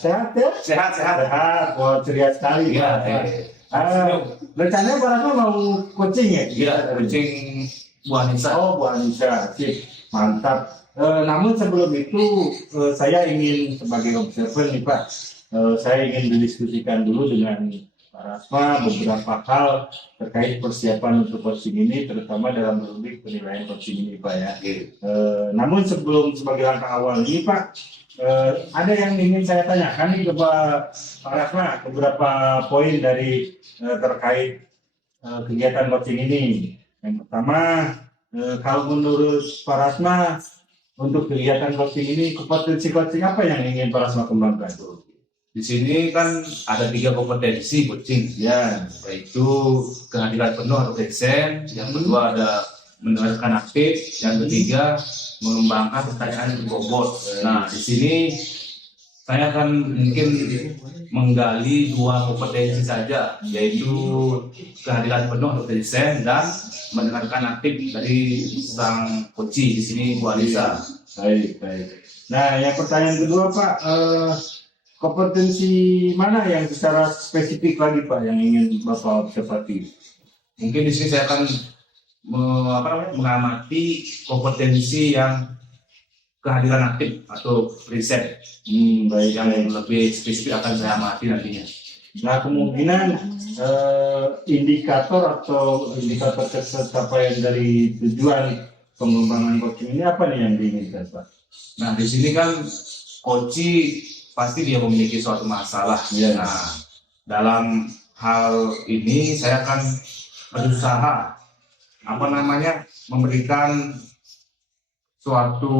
sehat ya? Sehat. Sehat, wah ceria sekali. Iya. Rencananya Pak Rasma mau coaching ya? Iya, coaching Bu Anissa. Oh, Bu Anissa, sip, mantap. Namun sebelum itu saya ingin sebagai observer nih Pak, saya ingin didiskusikan dulu dengan Pak Rasma beberapa hal terkait persiapan untuk coaching ini, terutama dalam rubrik penilaian coaching ini Pak ya. Namun sebelum sebagai langkah awal ini Pak, ada yang ingin saya tanyakan nih ke Pak Rasma, beberapa poin dari terkait kegiatan coaching ini. Yang pertama, kalau menurut Pak Rasma, untuk kegiatan coaching ini, kompetensi coaching apa yang ingin Pak Rasma kembangkan? Di sini kan ada 3 kompetensi coaching, Ya, yaitu kehadiran penuh atau present, yang kedua ada mendengarkan aktif, yang ketiga mengembangkan pertanyaan berbobot. Nah, di sini saya akan mungkin menggali 2 kompetensi saja, yaitu kehadiran penuh atau present dan mendengarkan aktif dari sang coach di sini Bu Anissa. baik. Nah, yang pertanyaan kedua Pak, kompetensi mana yang secara spesifik lagi Pak yang ingin Bapak observasi? Mungkin di sini saya akan mengamati kompetensi yang kehadiran aktif atau riset Baik. yang lebih spesifik akan saya amati nantinya. Nah, kemungkinan indikator tercapaian dari tujuan pengembangan coaching ini apa nih yang diinginkan Pak? Nah, di sini kan coach pasti dia memiliki suatu masalah. Ya. Nah, dalam hal ini saya akan berusaha memberikan suatu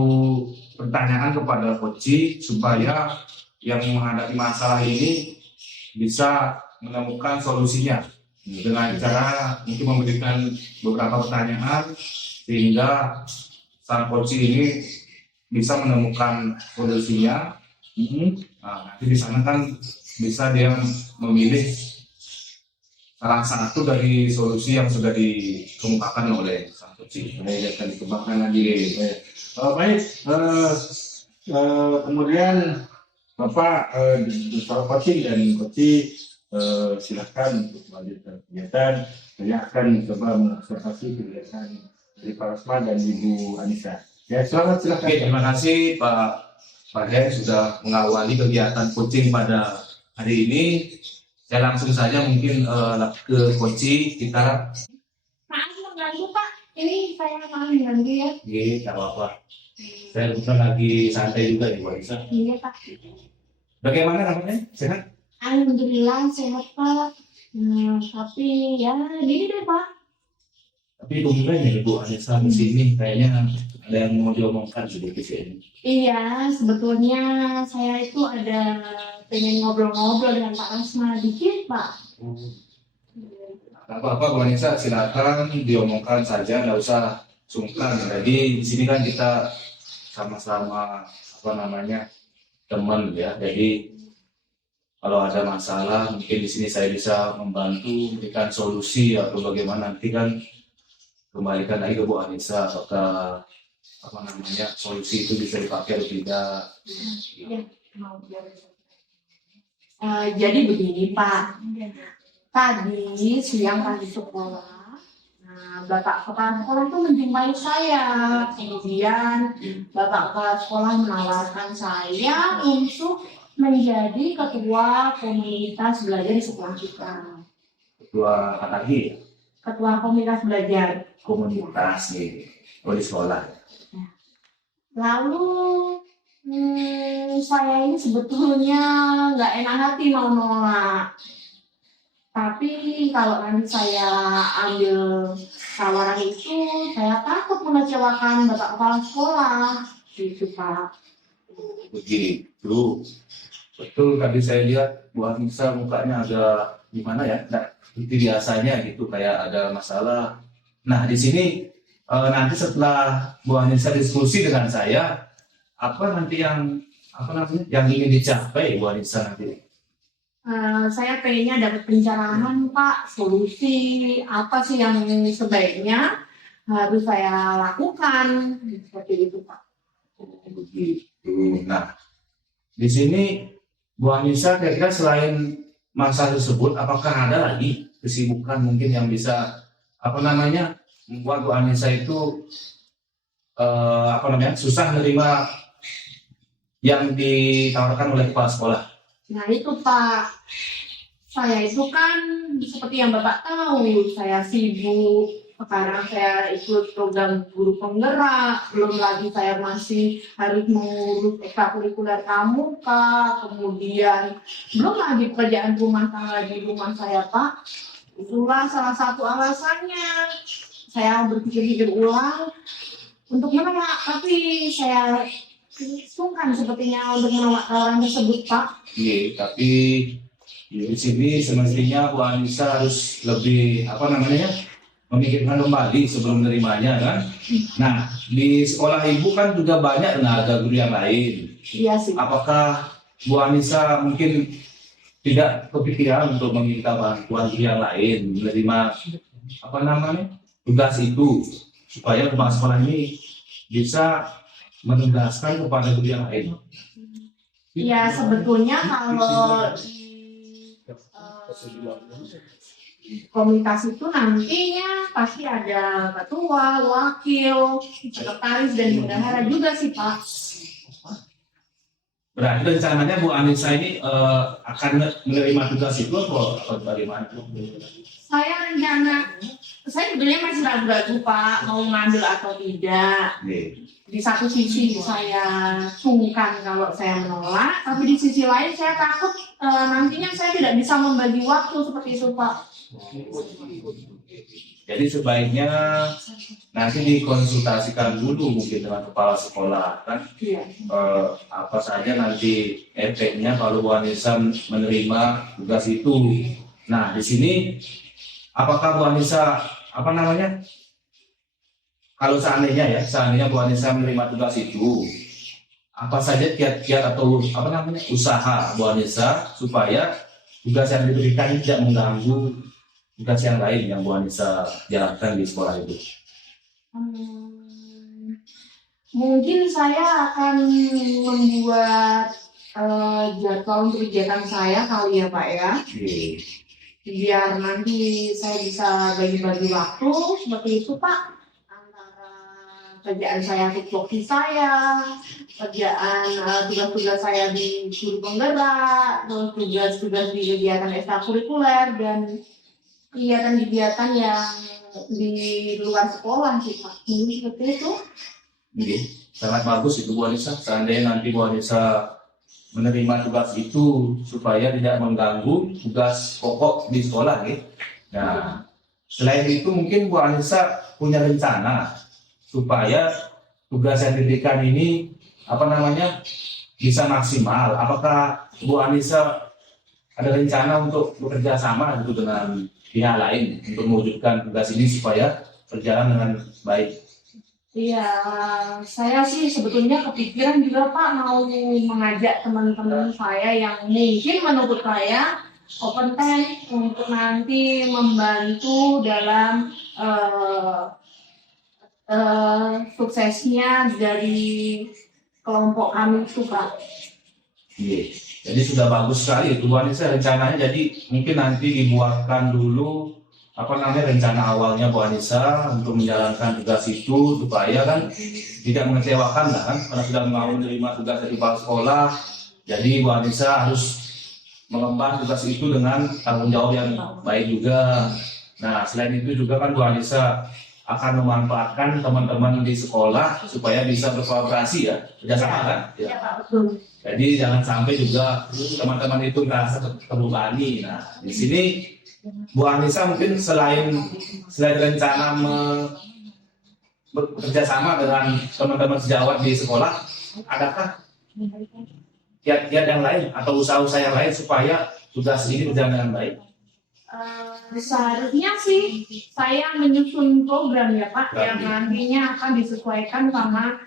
pertanyaan kepada coach supaya yang menghadapi masalah ini bisa menemukan solusinya dengan cara mungkin memberikan beberapa pertanyaan sehingga sang coach ini bisa menemukan solusinya. Nah, nanti di sana kan bisa dia memilih salah satu dari solusi yang sudah dikemukakan oleh sang coach. Baik, akan dikembangkan lagi. Baik. Kemudian Bapak bersama coaching dan coach silakan untuk melanjutkan kegiatan. Saya akan coba mengobservasi kegiatan dari Pak Rasma dan Ibu Anissa. Ya, silakan. Oke, terima kasih Pak Hen sudah mengawali kegiatan coaching pada hari ini. Saya langsung saja mungkin ke coaching kita. Maaf mengganggu Pak, ini saya mau mengganggu ya. Iya, tak apa-apa. Saya bukan lagi santai juga nih, Bu Anissa. Iya Pak. Bagaimana namanya? Sehat? Alhamdulillah sehat Pak. Nah, tapi ya gini deh Pak. Tapi tumben ya Bu Anissa di sini kayaknya ada yang mau diomongkan sedikit ini. Iya, sebetulnya saya itu ada pengen ngobrol-ngobrol dengan Pak Rasma dikit Pak. Gak apa-apa Bu Anissa, silakan diomongkan saja, nggak usah sungkan. Jadi di sini kan kita sama-sama teman ya. Jadi kalau ada masalah mungkin di sini saya bisa membantu memberikan solusi atau bagaimana, nanti kan kembalikan lagi ke Bu Anissa apakah solusi itu bisa dipakai atau tidak. Jadi begini Pak. Tadi siang pas di sekolah, nah bapak kepala sekolah itu menjumpai saya. Kemudian bapak kepala sekolah menawarkan saya untuk menjadi ketua komunitas belajar di sekolah kita. Ketua apa lagi? Ketua komunitas belajar. Komunitas nih, di sekolah. Lalu saya ini sebetulnya nggak enak hati mau nolak. Tapi kalau nanti saya ambil tawaran itu, saya takut mengecewakan bapak kepala sekolah, gitu Pak. Begitu. Betul, tadi saya lihat Bu Anissa mukanya agak gimana ya, nggak seperti biasanya gitu, kayak ada masalah. Nah di sini nanti setelah Bu Anissa diskusi dengan saya, apa nanti yang ingin dicapai Bu Anissa nanti? Saya pengennya dapat pencerahan Pak, solusi apa sih yang sebaiknya harus saya lakukan, seperti itu Pak. Begitu. Nah di sini Bu Anissa kira-kira selain masa tersebut, apakah ada lagi kesibukan mungkin yang bisa membuat Bu Anissa itu susah menerima yang ditawarkan oleh kepala sekolah? Nah itu Pak, saya itu kan seperti yang Bapak tahu, saya sibuk. Sekarang saya ikut program guru penggerak, belum lagi saya masih harus mengurus ekstrakurikuler pramuka, kemudian belum lagi pekerjaan rumah tangga di rumah saya Pak. Itulah salah satu alasannya saya berpikir-pikir ulang untuk menolak, tapi saya sungkan sepertinya untuk menolak tawaran tersebut Pak. Iya, tapi di sini semestinya Bu Anissa harus lebih memikirkan kembali sebelum menerimanya kan. Nah, di sekolah ibu kan juga banyak tenaga guru yang lain. Iya sih. Apakah Bu Anissa mungkin tidak kepikiran untuk meminta bantuan guru yang lain menerima tugas itu supaya kepala sekolah ini bisa menugaskan kepada guru yang lain? Ya sebetulnya kalau komunitas itu nantinya pasti ada ketua, wakil, sekretaris dan bendahara juga sih Pak. Berarti rencananya Bu Anissa ini akan menerima tugas itu atau bagaimana? Saya sebenarnya masih ragu-ragu Pak mau ngambil atau tidak. Di satu sisi saya sungkan kalau saya menolak, tapi di sisi lain saya takut nantinya saya tidak bisa membagi waktu seperti itu Pak. Jadi sebaiknya nanti dikonsultasikan dulu mungkin dengan kepala sekolah kan. Iya. Apa saja nanti efeknya kalau Bu Anissa menerima tugas itu. Nah di sini apakah Bu Anissa kalau seandainya Bu Anissa menerima tugas itu, apa saja kiat-kiat atau usaha Bu Anissa supaya tugas yang diberikan tidak mengganggu tugas yang lain yang Bu Anissa jalankan di sekolah itu? Mungkin saya akan membuat jadwal untuk kegiatan saya kali ya Pak ya. Biar nanti saya bisa bagi-bagi waktu seperti itu Pak, antara kerjaan saya tupoksi saya, kerjaan tugas-tugas saya di guru penggerak, terus tugas-tugas di kegiatan ekstrakurikuler dan kegiatan-kegiatan yang di luar sekolah sih Pak. Mungkin seperti itu. Sangat bagus itu Bu Anissa. Seandainya nanti Bu Anissa menerima tugas itu supaya tidak mengganggu tugas pokok di sekolah gitu. Nah, selain itu mungkin Bu Anissa punya rencana supaya tugas yang diberikan ini bisa maksimal. Apakah Bu Anissa ada rencana untuk bekerja sama gitu dengan pihak lain untuk mewujudkan tugas ini supaya berjalan dengan baik? Iya, saya sih sebetulnya kepikiran juga Pak mau mengajak teman-teman saya yang mungkin menurut saya kompeten untuk nanti membantu dalam suksesnya dari kelompok kami itu Pak. Iya. Jadi sudah bagus sekali itu Bu Anissa rencananya. Jadi mungkin nanti dibuatkan dulu rencana awalnya Bu Anissa untuk menjalankan tugas itu supaya kan tidak mengecewakan lah kan, karena sudah mau menerima tugas dari kepala sekolah. Jadi Bu Anissa harus mengemban tugas itu dengan tanggung jawab yang baik juga. Nah selain itu juga kan Bu Anissa akan memanfaatkan teman-teman di sekolah supaya bisa berkolaborasi ya, kerjasama kan? Ya Pak, betul. Jadi jangan sampai juga teman-teman itu merasa terbebani. Nah di sini Bu Anissa mungkin selain rencana bekerja sama dengan teman-teman sejawat di sekolah, adakah kiat-kiat yang lain atau usaha-usaha yang lain supaya tugas ini berjalan dengan baik? Seharusnya sih saya menyusun program ya Pak yang nantinya akan disesuaikan sama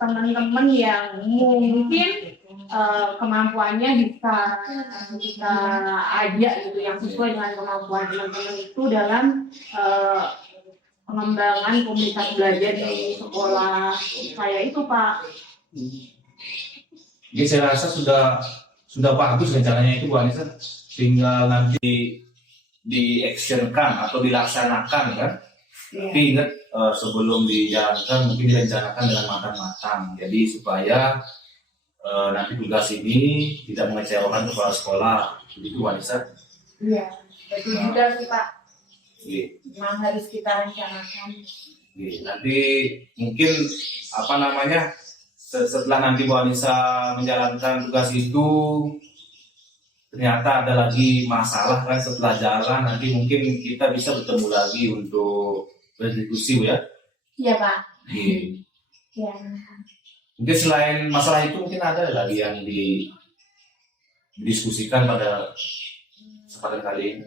teman-teman yang mungkin kemampuannya bisa kita ajak gitu yang sesuai dengan kemampuan teman-teman itu dalam pengembangan komunitas belajar di sekolah saya itu Pak. Jadi saya rasa sudah sudah bagus rencananya itu Bu Anissa, tinggal nanti di-actionkan atau dilaksanakan kan. Iya. Tapi ingat sebelum dijalankan mungkin direncanakan dengan matang-matang. Jadi supaya nanti tugas ini tidak mengecewakan kepala sekolah. Begitu Bu Anissa. Iya, betul juga sih Pak. Oke. Memang harus kita rencanakan. Oke. Nanti mungkin apa namanya setelah nanti Bu Anissa menjalankan tugas itu ternyata ada lagi masalah kan setelah jalan, nanti mungkin kita bisa bertemu lagi untuk berdiskusi Bu, ya. Iya Pak. Oke. Iya. Mungkin selain masalah itu mungkin ada lagi yang didiskusikan pada kesempatan kali ini.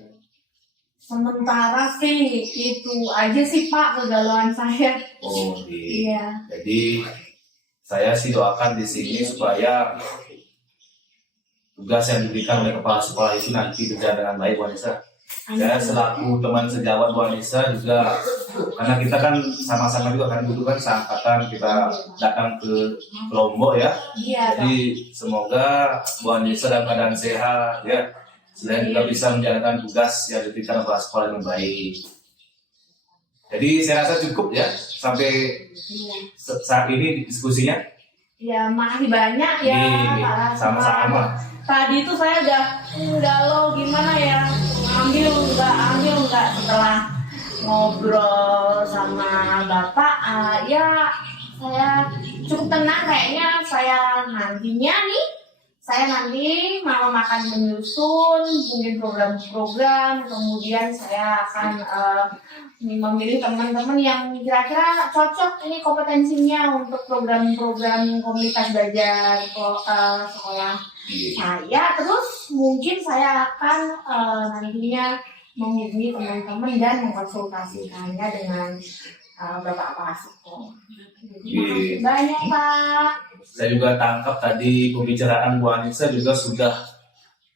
Sementara sih itu aja sih Pak kegalauan saya. Oh, Iya. jadi saya sih doakan di sini supaya tugas yang diberikan oleh kepala sekolah itu nanti berjalan dengan baik Bu Anissa. Saya selaku teman sejawat Bu Anissa juga, karena kita kan sama-sama juga kan butuhkan seangkatan, kita datang ke Lombok ya. Iya Pak. Jadi semoga Bu Anissa dalam keadaan sehat ya. Selain juga bisa menjalankan tugas yang diberikan kepala sekolah dengan baik. Jadi saya rasa cukup ya sampai Iya. saat ini diskusinya. Ya, makasih banyak ya Pak. Sama-sama. Tadi tuh saya udah galau gimana ya, ambil enggak setelah ngobrol sama Bapak, ya saya cukup tenang kayaknya. Saya nanti mau makan menyusun, mungkin program-program, kemudian saya akan memilih teman-teman yang kira-kira cocok ini kompetensinya untuk program-program komunitas belajar sekolah saya. Terus mungkin saya akan nantinya menghubungi teman-teman dan mengkonsultasikannya dengan Bapak Kepala Sekolah. Terima kasih banyak Pak. Saya juga tangkap tadi pembicaraan Bu Anissa juga sudah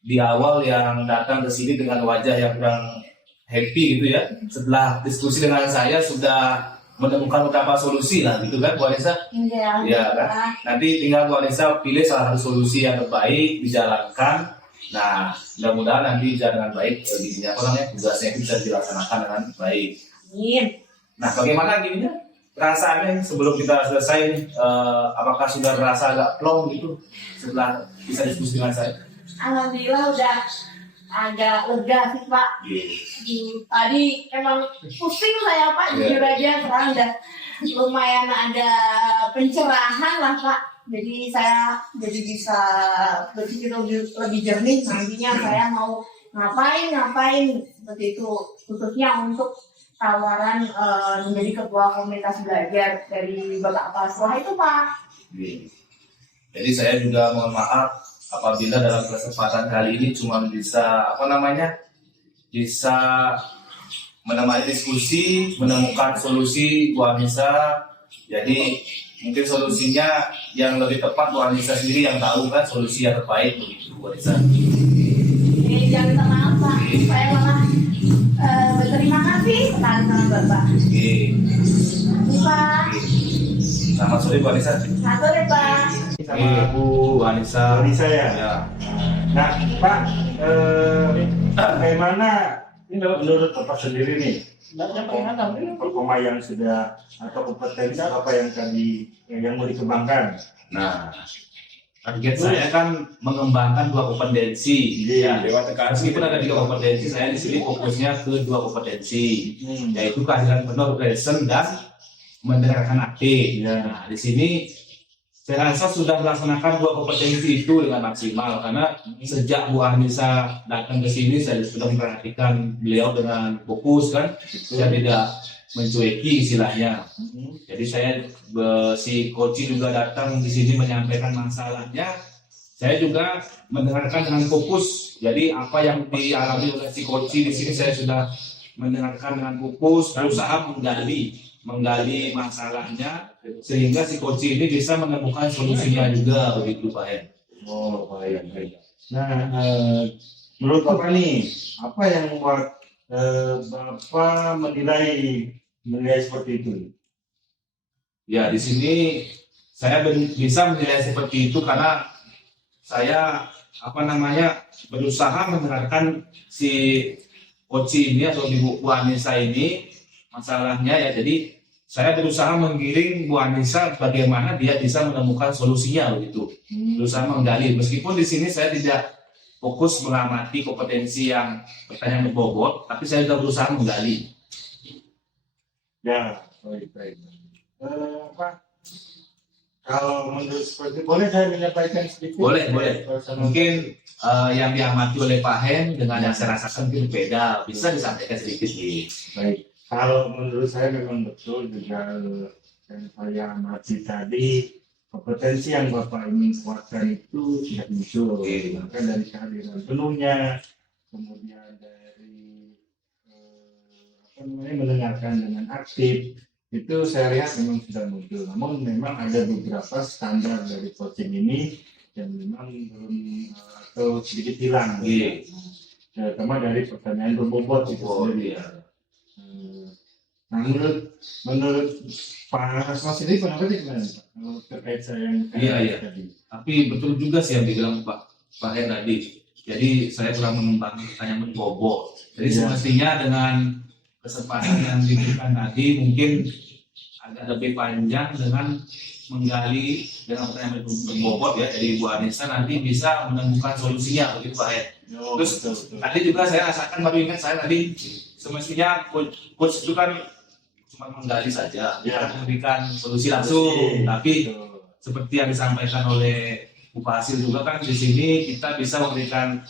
di awal yang datang ke sini dengan wajah yang kurang happy gitu ya. Setelah diskusi dengan saya sudah menemukan beberapa solusi lah gitu kan Bu Anissa. Iya kan. Nanti tinggal Bu Anissa pilih salah satu solusi yang terbaik dijalankan. Nah, mudah-mudahan nanti dengan baik tugasnya itu bisa dilaksanakan dengan baik. Amin. Nah, bagaimana gininya? Perasaannya sebelum kita selesai nih, apakah sudah merasa agak plong gitu setelah bisa diskusi dengan saya? Alhamdulillah udah agak lega sih Pak. Tadi emang pusing saya Pak, jujur aja. Sekarang udah lumayan ada pencerahan lah Pak. Jadi saya bisa berpikir lebih jernih nantinya saya mau ngapain seperti itu, khususnya untuk tawaran menjadi ketua komunitas belajar dari Bapak Kepala Sekolah itu Pak. Jadi saya juga mohon maaf apabila dalam kesempatan kali ini cuma bisa bisa menemani diskusi, menemukan solusi Bu Anissa. Jadi mungkin solusinya yang lebih tepat Bu Anissa sendiri yang tahu kan solusi yang terbaik begitu Bu Anissa. Jangan minta maaf Pak, saya malah berterima kasih sekali sama Bapak. Pak. Selamat sore Bu Anissa. Selamat sore Pak. Sama Bu Anissa. ya. Nah Pak, bagaimana menurut Bapak sendiri nih performa yang sudah atau kompetensi apa yang tadi yang mau dikembangkan? Nah, target saya kan mengembangkan 2 kompetensi. Meskipun ada 3 kompetensi, saya di sini fokusnya ke 2 kompetensi, yaitu kehadiran penuh present dan mendengarkan aktif. Nah, di sini saya rasa sudah melaksanakan 2 kompetensi itu dengan maksimal, karena sejak Bu Anissa datang ke sini saya sudah memperhatikan beliau dengan fokus kan, saya tidak mencueki istilahnya. Jadi saya si Koci juga datang di sini menyampaikan masalahnya, saya juga mendengarkan dengan fokus. Jadi apa yang dialami oleh si Koci di sini saya sudah mendengarkan dengan fokus, berusaha menggali masalahnya sehingga si Koci ini bisa menemukan solusinya juga begitu Pak Hen. Oh baik. Nah menurut Bapak nih apa yang membuat Bapak menilai seperti itu? Ya di sini saya bisa menilai seperti itu karena saya berusaha menerapkan si Koci ini atau Bu Anissa ini masalahnya ya. Jadi saya berusaha menggiring Bu Anissa bagaimana dia bisa menemukan solusinya begitu. Berusaha menggali. Meskipun di sini saya tidak fokus mengamati kompetensi yang pertanyaan berbobot, tapi saya juga berusaha menggali. Ya, baik. Pak, kalau menurut seperti boleh saya menyampaikan sedikit? Boleh. Mungkin yang diamati oleh Pak Hen dengan yang saya rasakan mungkin beda. Bisa disampaikan sedikit nih. Baik, kalau menurut saya memang betul juga yang saya amati tadi, kompetensi yang Bapak ingin kuatkan itu tidak muncul. Maka dari kehadiran penuhnya, kemudian dari mendengarkan dengan aktif, itu saya lihat memang sudah muncul. Namun memang ada beberapa standar dari coaching ini yang memang belum atau sedikit hilang. Terutama dari pertanyaan berbobot itu sendiri. Nah, menurut Pak Asma sendiri pendapatnya gimana Pak? Kalau terkait saya yang tadi. Tapi betul juga sih yang dibilang Pak Hen tadi. Jadi saya kurang mengembangkan pertanyaan berbobot. Jadi semestinya dengan kesempatan yang diberikan tadi mungkin agak lebih panjang dengan menggali dengan pertanyaan berbobot ya. Jadi Bu Anissa nanti bisa menemukan solusinya begitu Pak Hen. Terus tadi juga saya rasakan baru ingat saya tadi semestinya coach itu kan cuma menggali saja, memberikan solusi langsung. Tapi seperti yang disampaikan oleh Bu Fasil juga kan di sini kita bisa memberikan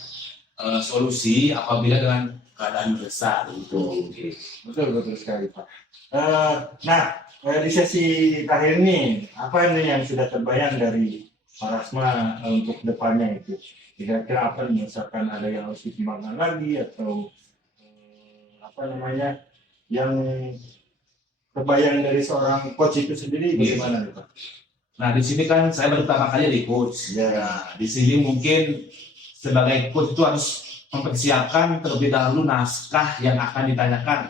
solusi apabila dengan keadaan mendesak gitu. Betul sekali Pak. Di sesi terakhir ini apa ini yang sudah terbayang dari Pak Rasma untuk depannya itu? Kira-kira apa misalkan ada yang harus dikembangkan lagi atau yang terbayang dari seorang coach itu sendiri bagaimana nih Pak? Nah di sini kan saya baru pertama kali di coach. Nah, di sini mungkin sebagai coach itu harus mempersiapkan terlebih dahulu naskah yang akan ditanyakan.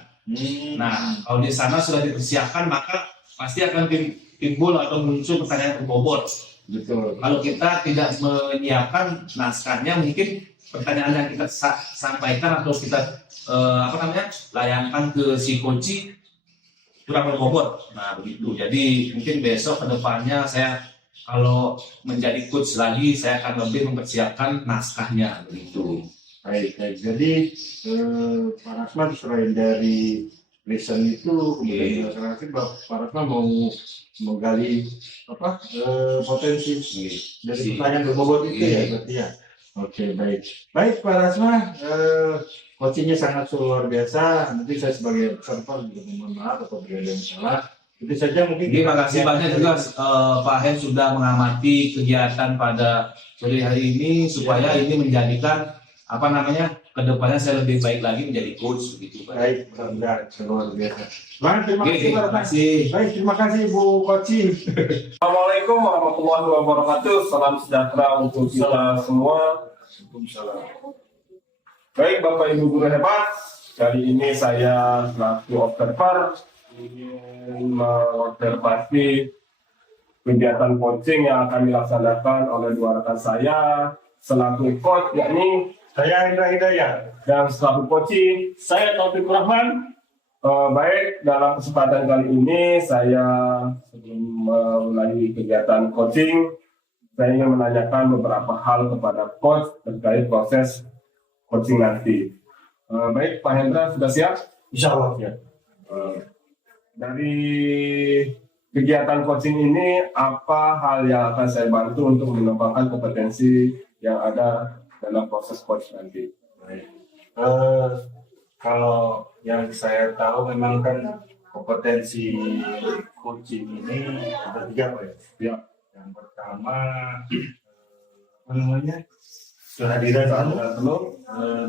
Nah kalau di sana sudah dipersiapkan maka pasti akan timbul atau muncul pertanyaan berbobot. Betul. Kalau kita tidak menyiapkan naskahnya mungkin pertanyaan yang kita sampaikan atau kita layangkan ke si coach kurang berbobot. Nah begitu. Jadi mungkin besok kedepannya saya kalau menjadi coach lagi saya akan lebih mempersiapkan naskahnya begitu. Baik. Jadi Pak Rasma selain dari listen itu kemudian Pak Rasma mau menggali potensi dari pertanyaan berbobot itu ya berarti ya. Oke, baik Pak Rasma, coachingnya sangat luar biasa. Nanti saya sebagai observer juga mohon maaf apabila ada yang salah. Itu saja mungkin. Terima kasih banyak juga Pak Hen sudah mengamati kegiatan pada sore hari ini supaya ini menjadikan kedepannya saya lebih baik lagi menjadi coach begitu Pak. Baik, luar biasa. Terima kasih Pak Rasma. Baik, terima kasih Bu Coaching. Assalamualaikum warahmatullahi wabarakatuh. Salam sejahtera untuk kita semua. Baik Bapak Ibu guru hebat, kali ini saya selaku observer ingin mengobservasi kegiatan coaching yang akan dilaksanakan oleh dua rekan saya selaku coach, yakni Saya Indra Hidayat dan selaku coaching saya Taufik Rahman. Baik, dalam kesempatan kali ini saya sebelum memulai kegiatan coaching, saya ingin menanyakan beberapa hal kepada coach terkait proses coaching nanti. Baik, Pak Hendra sudah siap? Insya Allah ya. Dari kegiatan coaching ini, apa hal yang akan saya bantu untuk mengembangkan kompetensi yang ada dalam proses coach nanti? Kalau yang saya tahu memang kan kompetensi coaching ini ada 3 Pak ya. Yang pertama kehadiran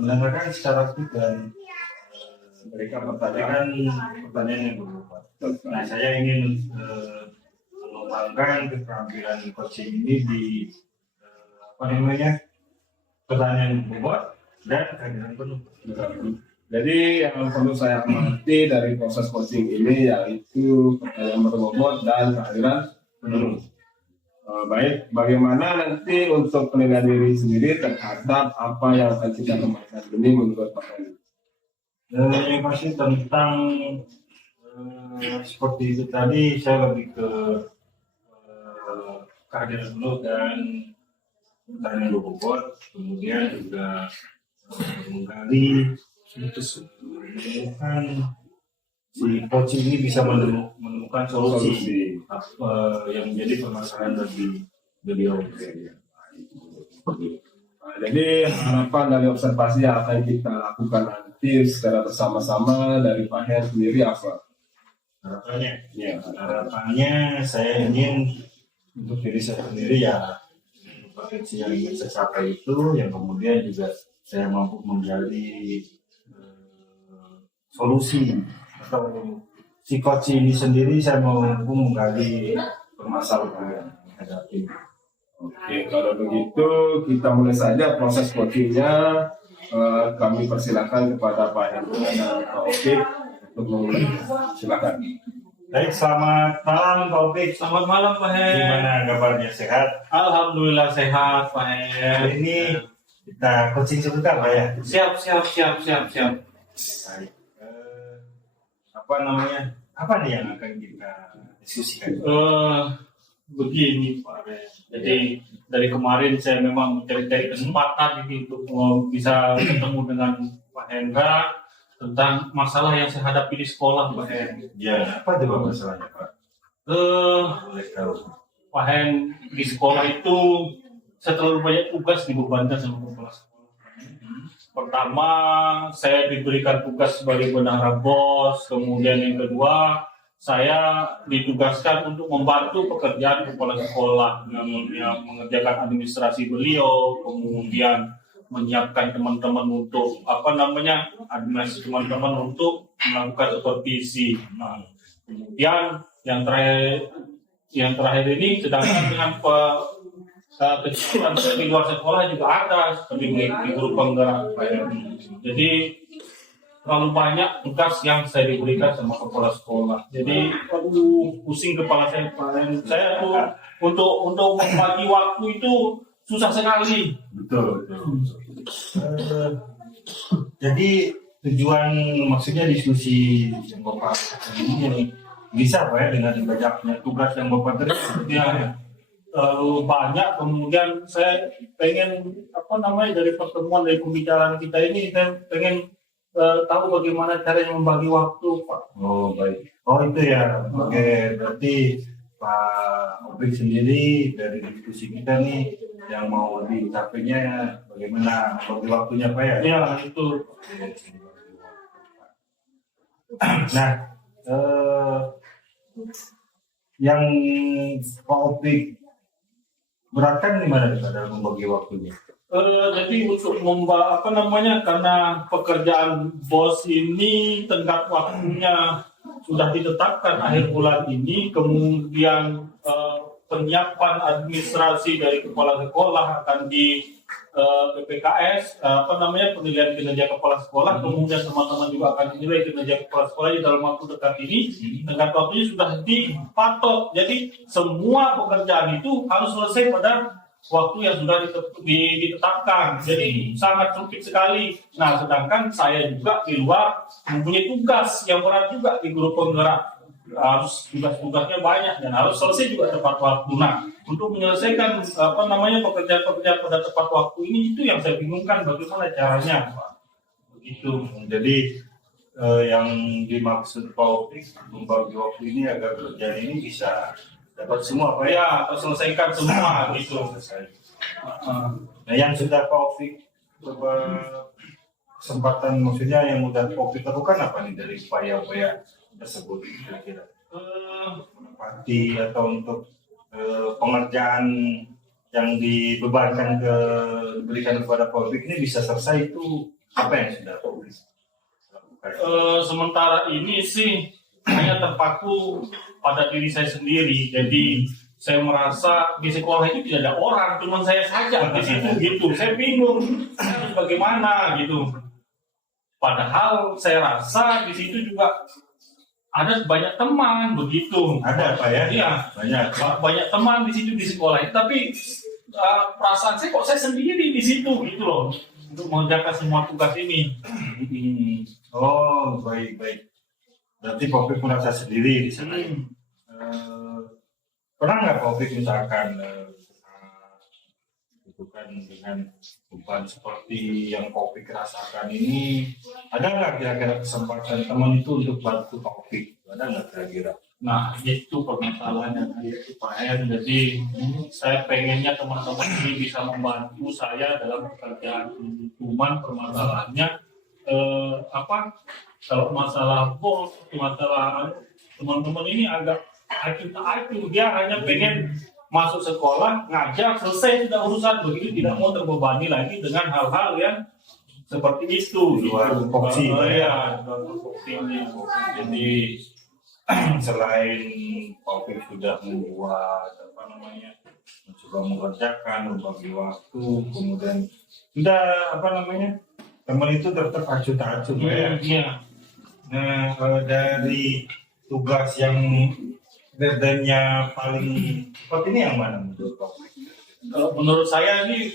mendengarkan secara aktif dan memberikan pertanyaan yang berbobot. Nah, saya ingin mengembangkan keterampilan coaching ini di pertanyaan berbobot dan kehadiran penuh. Jadi yang perlu saya amati dari proses coaching ini yaitu pertanyaan berbobot dan kehadiran penuh. Baik, bagaimana nanti untuk penilaian diri sendiri terhadap apa yang akan kita kembangkan ini menurut Pak Heri? Yang pasti tentang seperti itu tadi, saya lebih ke kehadiran dulu dan tanya bobot, kemudian juga menggali menemukan si coach ini bisa menemukan solusi yang menjadi permasalahan bagi beliau. Jadi harapan dari observasi yang akan kita lakukan nanti secara bersama-sama dari Pak Heri sendiri apa? Harapannya saya ingin untuk diri saya sendiri ya potensi yang ingin saya capai itu, yang kemudian juga saya mampu menggali solusi atau si coach ini sendiri saya mampu menggali permasalahan yang menghadapi. Oke, kalau begitu kita mulai saja proses coachingnya. Kami persilakan kepada Pak Heri dan Pak Opik untuk memulai. Silakan. Baik, selamat malam Pak Opik. Selamat malam Pak Heri. Gimana kabarnya, sehat? Alhamdulillah sehat Pak Heri. Hari ini kita coaching sebentar Pak ya. Siap. Baik. Apa namanya? Apa nih yang akan kita diskusikan? Begini Pak Heri. Jadi dari kemarin saya memang mencari kesempatan ini untuk bisa ketemu dengan Pak Hendra tentang masalah yang saya hadapi di sekolah Pak Heri. Ya, apa coba masalahnya Pak? Boleh tahu. Pak Hen, di sekolah itu saya terlalu banyak tugas dibebankan sama kepala sekolah. Pertama, saya diberikan tugas sebagai bendahara BOS. Kemudian yang kedua, saya ditugaskan untuk membantu pekerjaan kepala sekolah, mengerjakan administrasi beliau, kemudian menyiapkan teman-teman untuk administrasi teman-teman untuk melakukan supervisi. Nah, kemudian yang terakhir ini sedangkan dengan kejuruan di luar sekolah juga ada seperti di guru penggerak. Jadi terlalu banyak tugas yang saya diberikan sama kepala sekolah. Jadi pusing kepala saya. Saya tuh untuk membagi waktu itu susah sekali. Betul. Jadi tujuan maksudnya diskusi yang Bapak ini bisa Pak ya dengan banyaknya tugas yang Bapak terima. Terlalu banyak, kemudian saya pengen dari pertemuan dari pembicaraan kita ini saya pengen tahu bagaimana caranya membagi waktu Pak. Oh baik. Oh itu ya. Oke, berarti Pak Opik sendiri dari diskusi kita nih yang mau dicapainya bagaimana bagi waktunya Pak ya? Ya itu. Nah, yang Pak Opik beratkan di mana dalam membagi waktunya? Jadi untuk karena pekerjaan BOS ini tenggat waktunya sudah ditetapkan akhir bulan ini, kemudian penyiapan administrasi dari kepala sekolah akan di PPKS, penilaian kinerja kepala sekolah, kemudian teman-teman juga akan dinilai kinerja kepala sekolah di dalam waktu dekat ini. Tenggat waktunya sudah dipatok, jadi semua pekerjaan itu harus selesai pada waktu yang sudah ditetapkan. Jadi sangat sempit sekali. Nah, sedangkan saya juga di luar mempunyai tugas yang berat juga di guru penggerak. Harus tugas-tugasnya banyak dan harus selesai juga tepat waktu. Nah, untuk menyelesaikan pekerjaan-pekerjaan pada tepat waktu ini, itu yang saya bingungkan bagaimana caranya, Pak. Begitu. Jadi yang dimaksud Pak Opik membagi waktu ini agar kerjaan ini bisa dapat semua Pak ya, terselesaikan semua gitu. Nah, yang sudah Pak Opik kesempatan maksudnya yang sudah Pak Opik lakukan apa nih dari upaya-upaya tersebut kira-kira? Menepati atau untuk pengerjaan yang diberikan kepada Pak Opik ini bisa selesai, itu apa yang sudah Pak Opik lakukan? Sementara ini sih hanya terpaku pada diri saya sendiri. Jadi saya merasa di sekolah itu tidak ada orang, cuma saya saja di situ gitu. Saya bingung harus bagaimana gitu. Padahal saya rasa di situ juga ada banyak teman begitu. Ada Pak ya? Iya, Banyak. banyak teman di situ di sekolah. Tapi perasaan saya kok saya sendiri di situ gitu loh untuk mengerjakan semua tugas ini. Oh, baik. Berarti Popik merasa sendiri di sana. Pernah nggak Popik misalkan itu kan dengan beban seperti yang Popik rasakan ini, ada nggak kira-kira kesempatan teman itu untuk bantu Popik? Ada nggak kira-kira? Nah, itu permasalahannya itu Pak En. Jadi saya pengennya teman-teman ini bisa membantu saya dalam pekerjaan. Cuman permasalahannya kalau masalah bos, masalah teman-teman ini agak acuh dia hanya pengen masuk sekolah, ngajar, selesai sudah urusan, begitu tidak mau terbebani lagi dengan hal-hal yang seperti itu. Luar tupoksi, ya, luar tupoksinya. Jadi selain Popik sudah membuat mencoba mengerjakan, membagi waktu, kemudian sudah teman itu tetap acuh-acuh ya. Iya. Nah, dari tugas yang deadline-nya paling cepat ini yang mana menurut Popik? Kalau menurut saya ini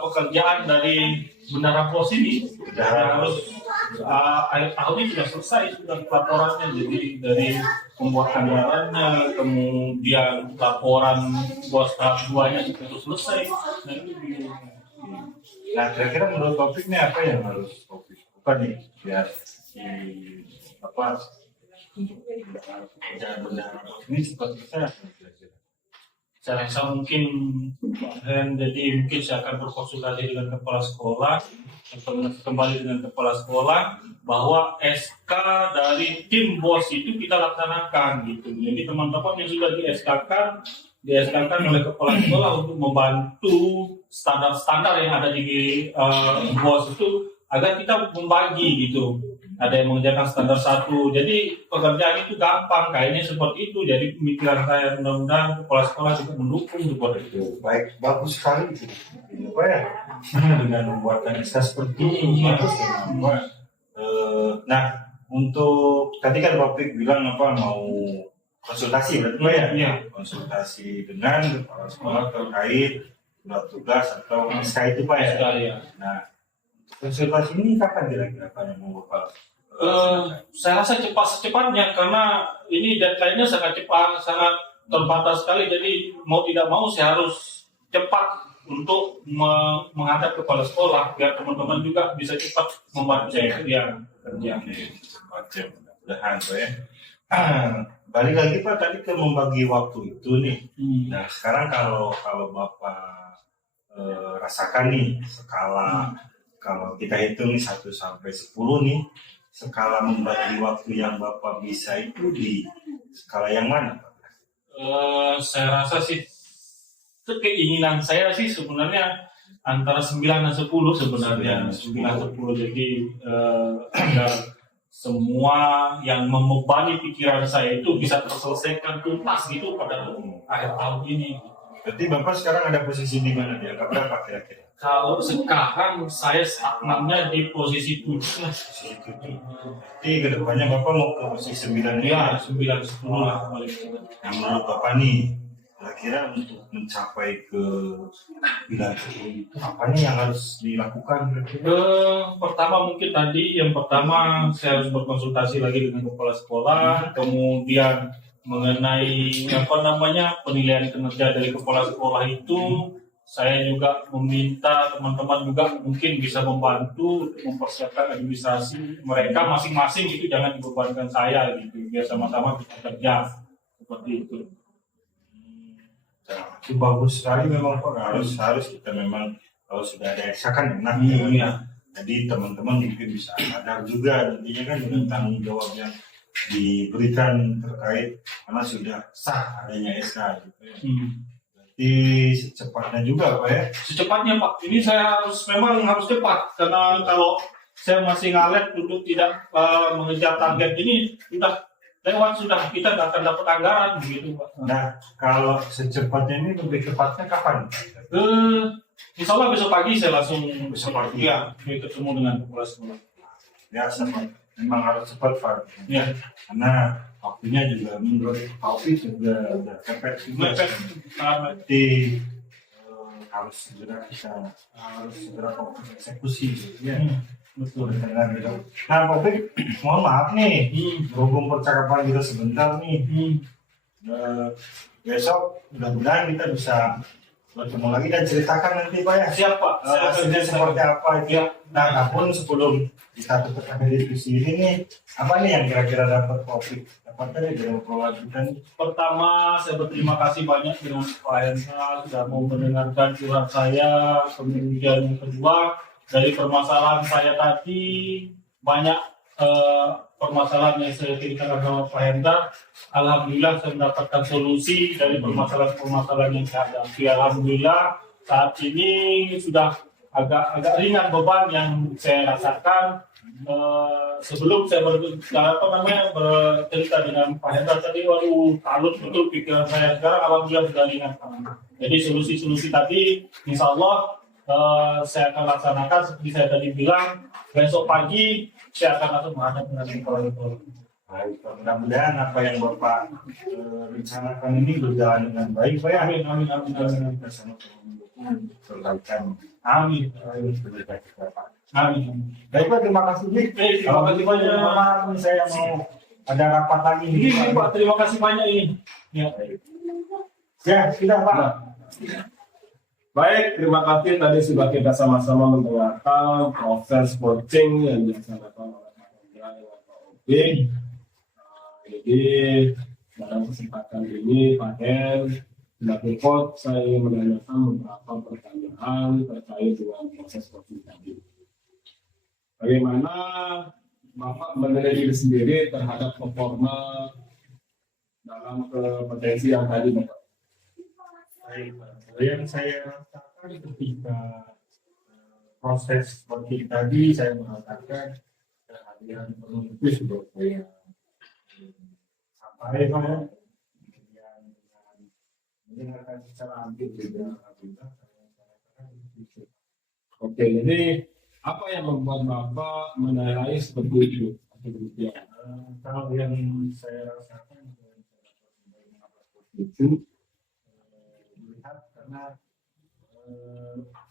pekerjaan dari Bendara Pos ini sudah harus akhir tahun ini sudah selesai, sudah laporannya. Jadi dari pembuat anggarannya, kemudian laporan bos tahap 2-nya sudah selesai. Nah, ini Nah, kira-kira menurut Popik ini apa yang harus Popik lakukan nih biar pekerjaan Bendara Pos ini cepat selesai? saya rasa mungkin jadi mungkin saya akan berkonsultasi dengan kepala sekolah, kembali dengan kepala sekolah bahwa SK dari tim bos itu kita laksanakan gitu. Jadi teman-teman yang sudah di-SK-kan oleh kepala sekolah untuk membantu standar-standar yang ada di bos itu agar kita membagi gitu. Ada yang mengerjakan standar 1, jadi pekerjaan itu gampang, kayaknya seperti itu. Jadi pemikiran saya, mudah-mudahan kepala sekolah juga mendukung seperti itu. Baik, bagus sekali itu. Apa ya? Dengan membuatkan SK seperti itu, bagus ya. Nah, untuk tadi kan Popik bilang mau konsultasi berarti Pak ya? Iya. Konsultasi dengan kepala sekolah terkait tugas atau SK itu Pak ya? Sekali ya. Nah, konsultasi ini kapan kira-kira Pak yang mau Bapak? Saya rasa secepatnya karena ini deadline-nya sangat cepat, sangat terbatas sekali. Jadi mau tidak mau saya harus cepat untuk menghadap kepala sekolah biar teman-teman juga bisa cepat membantu saya kerja. Mudah-mudahan Pak ya. Balik lagi Pak tadi ke membagi waktu itu nih. Nah sekarang kalau Bapak rasakan nih skala kalau kita hitung 1 sampai 10 nih, skala membagi waktu yang Bapak bisa itu di skala yang mana Pak? Saya rasa sih keinginan saya sih sebenarnya antara 9 dan 10 sebenarnya. 9-10 jadi agar semua yang membebani pikiran saya itu bisa terselesaikan tuntas gitu pada akhir tahun ini. Berarti Bapak sekarang ada posisi di mana dia? Berapa kira-kira? Kalau sekarang saya stagnannya di posisi 7. Jadi kedepannya Bapak mau ke posisi 9 Ya, 9-10 lah. Yang menurut Bapak nih, kira-kira untuk mencapai ke 9-10 itu apa nih yang harus dilakukan? Pertama mungkin tadi, yang pertama saya harus berkonsultasi lagi dengan kepala sekolah, kemudian mengenai penilaian kinerja dari kepala sekolah itu saya juga meminta teman-teman juga mungkin bisa membantu mempersiapkan administrasi mereka masing-masing itu jangan dibebankan saya gitu biar sama-sama kita kerja seperti itu. Nah, itu bagus sekali memang Pak harus kita memang kalau sudah ada SK kan enak Ya. Jadi teman-teman mungkin bisa sadar juga nantinya kan dengan tanggung jawab yang diberikan terkait karena sudah sah adanya SK gitu ya. Jadi secepatnya juga Pak ya. Secepatnya Pak, ini saya memang harus cepat karena kalau saya masih ngalet untuk tidak mengejar target ini sudah lewat kita nggak akan dapat anggaran begitu Pak. Nah kalau secepatnya ini lebih cepatnya kapan? Insya Allah besok pagi saya langsung Besok pagi. ya ketemu dengan kepala sekolah. Ya sama memang harus cepat Pak. Ya, Karena waktunya juga menurut Pak Opi sudah kepet juga. mepet karena Berarti harus segera fokus eksekusi gitu ya. betul. Dengan gitu. Nah, Pak Opi, mohon maaf nih, berhubung percakapan kita sebentar nih. Besok mudah-mudahan kita bisa bertemu lagi dan ceritakan nanti Pak ya. Siap Pak, saya akan Hasilnya seperti apa itu. Ya. Nah, namun sebelum kita tutup diskusi ini nih, apa nih yang kira-kira dapat Covid? Dapat dari dalam kelanjutan? Pertama, saya berterima kasih banyak dengan Pak Hendra sudah mau mendengarkan curhat saya. Kemudian yang kedua, dari permasalahan saya tadi, banyak permasalahan yang saya ceritakan sama Pak Hendra. Alhamdulillah saya mendapatkan solusi dari permasalahan-permasalahan yang saya hadapi. Alhamdulillah saat ini sudah agak ringan beban yang saya rasakan. Sebelum saya bercerita dengan Pak Hendra tadi, waduh, kalut betul pikiran saya. Sekarang alhamdulillah sudah ringan. Jadi solusi-solusi tadi, insya Allah saya akan laksanakan seperti saya tadi bilang. Besok pagi saya akan langsung menghadap dengan itu. Baik, mudah-mudahan apa yang Bapak rencanakan ini berjalan dengan baik Pak ya. Amin, amin, amin, amin. Bersama perbaikan. Amin. Lebih baik Bapak. Amin. Baik Pak, terima kasih nih. Terima kasih banyak. Maaf nih, saya mau ada rapat lagi nih. Ini Pak, terima kasih banyak ini. Ya. Ya, sudah Pak. Baik, terima kasih tadi sudah kita sama-sama mendengarkan proses coaching yang dilaksanakan oleh Pak Hendra dengan Pak Opi. Jadi dalam kesempatan ini Pak Hendra selaku coach saya menanyakan beberapa pertanyaan terkait dengan proses coaching tadi. Bagaimana Bapak menilai diri sendiri terhadap performa dalam kompetensi yang tadi Bapak? Baik, Pak. Yang saya rasakan ketika proses coaching tadi, saya mengatakan kehadiran penuh itu sudah saya sampai Pak ya. Kemudian dengan mendengarkan secara aktif juga alhamdulillah saya rasakan itu. Oke, jadi apa yang membuat Bapak menilai seperti itu? Kalau yang saya rasakan itu melihat karena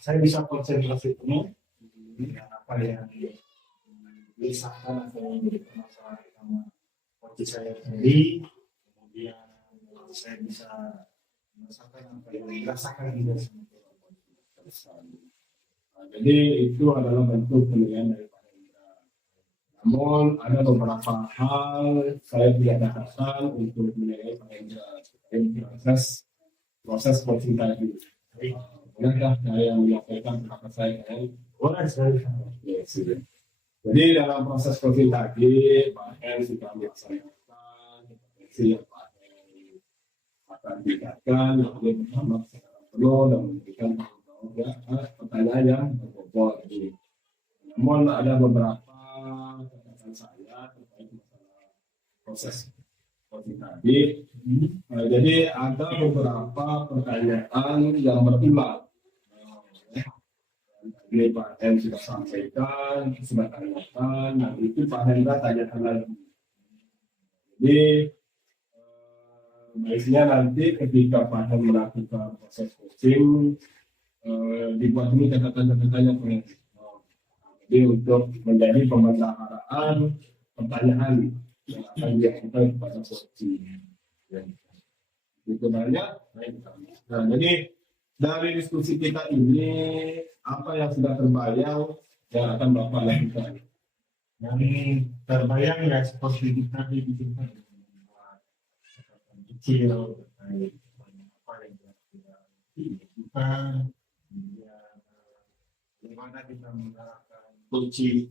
saya bisa konsentrasi penuh dengan apa yang disahkan atau yang menjadi permasalahan sama coach saya sendiri, kemudian saya bisa merasakan apa yang dirasakan juga Jadi itu adalah bentuk penilaian dari Pak Hendra. Namun ada beberapa hal saya tidak katakan untuk menilai Pak Hendra terkait proses coaching tadi. Bolehkah saya menyampaikan pendapat saya kan? boleh saya. Ya, sudah. Jadi dalam proses coaching tadi, Pak Hendra sudah melaksanakan potensi yang Pak Hendra akan tingkatkan, yang pertama secara penuh dan memberikan pertanyaan yang berbobot. Namun ada beberapa catatan saya terkait masalah proses coaching tadi. Jadi ada beberapa pertanyaan yang berulang. Ini Pak Hendra sudah sampaikan, sudah tanyakan, dan itu Pak Hendra tanyakan lagi. Jadi baiknya nanti ketika Pak Hendra melakukan proses coaching, dibuat ini catatan-catatan yang penting. Jadi untuk menjadi pembendaharaan pertanyaan yang akan diajukan kepada coaching. Itu banyak. Nah, jadi dari diskusi kita ini apa yang sudah terbayang yang akan Bapak lakukan? Yang terbayang ya seperti kita tadi kita kecil terkait apa yang kita bagaimana kita menggunakan kunci